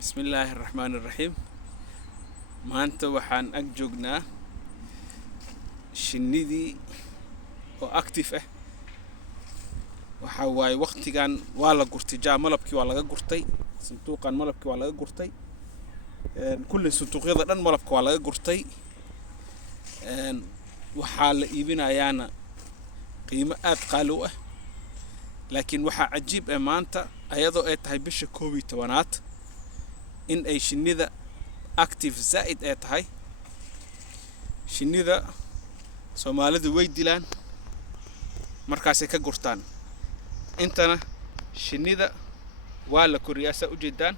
بسم الله الرحمن الرحيم. maanta waxaan ag joognaa shinnidii oo active ah. waxa waay waqtigan waa la gurtay malabkii waa laga gurtay, sanduuqan malabkii waa laga gurtay, kulli sanduuqyada dhan malabka waa laga gurtay. waxaa la iibinayaana qiimo aad qaali u ah, laakiin waxaa cajiib ah maanta ayadoo ay tahay bisha 11aad in ay shinnida active zaid ay tahay. shinnida Soomaalidu way dilaan markaas ay ka gurtaan. intana shinnida waa la koriyaa sa u jeedaan,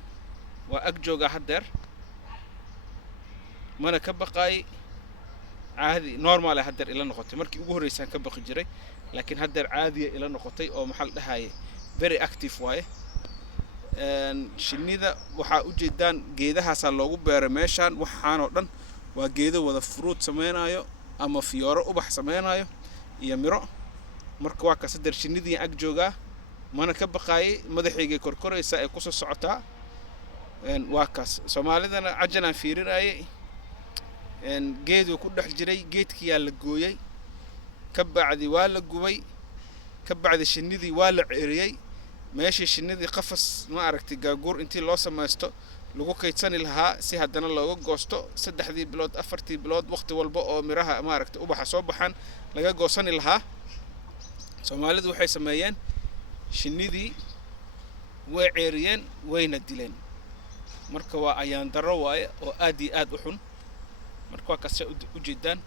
waa ag jooga hadeer mana ka baqay caadi normal ah. hadeer ila noqotay markii ugu horeysay ka baqi jiray, laakiin hadeer caadi ila noqotay oo maxal dhahay very active waaye. shinnida waxa u jeedaan geedahaas loogu beeray meeshan, waxaan oo dhan waa geedo wada fruit sameeynaayo ama fiyooro ubax sameeynaayo iyo miro. marka waa ka saddex shinnidii ag jooga mana ka baqay, madaxayga korkoraysa ay ku soo socotaa. waa kaas Soomaalidana cajanaan fiirinayay, geedu ku dhex jiray, geedkii yaa la gooyay, ka bacdi waa la gubay, ka bacdi shinnidii waa la ceeriyay. meeshii shinnidii qafas ma aragtay gaaguur intii loo samaysto lagu kaydsan lahaa si haddana looga goosto 3 bilood 4 bilood waqti walba oo miraha ma aragtay ubaxa soo baxan laga goosan lahaa. Soomaalidu waxay sameeyeen shinnidii way ceeriyeen wayna dileen. marka waa ayaan daro waaye oo aad iyo aad u xun. marka waa kaas u jeedaan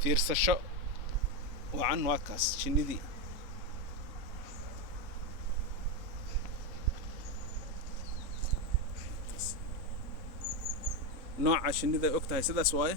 fiirsasho wacan waa kaas shinnidii. nooca shinnida ay ogtahay sidaas waaye.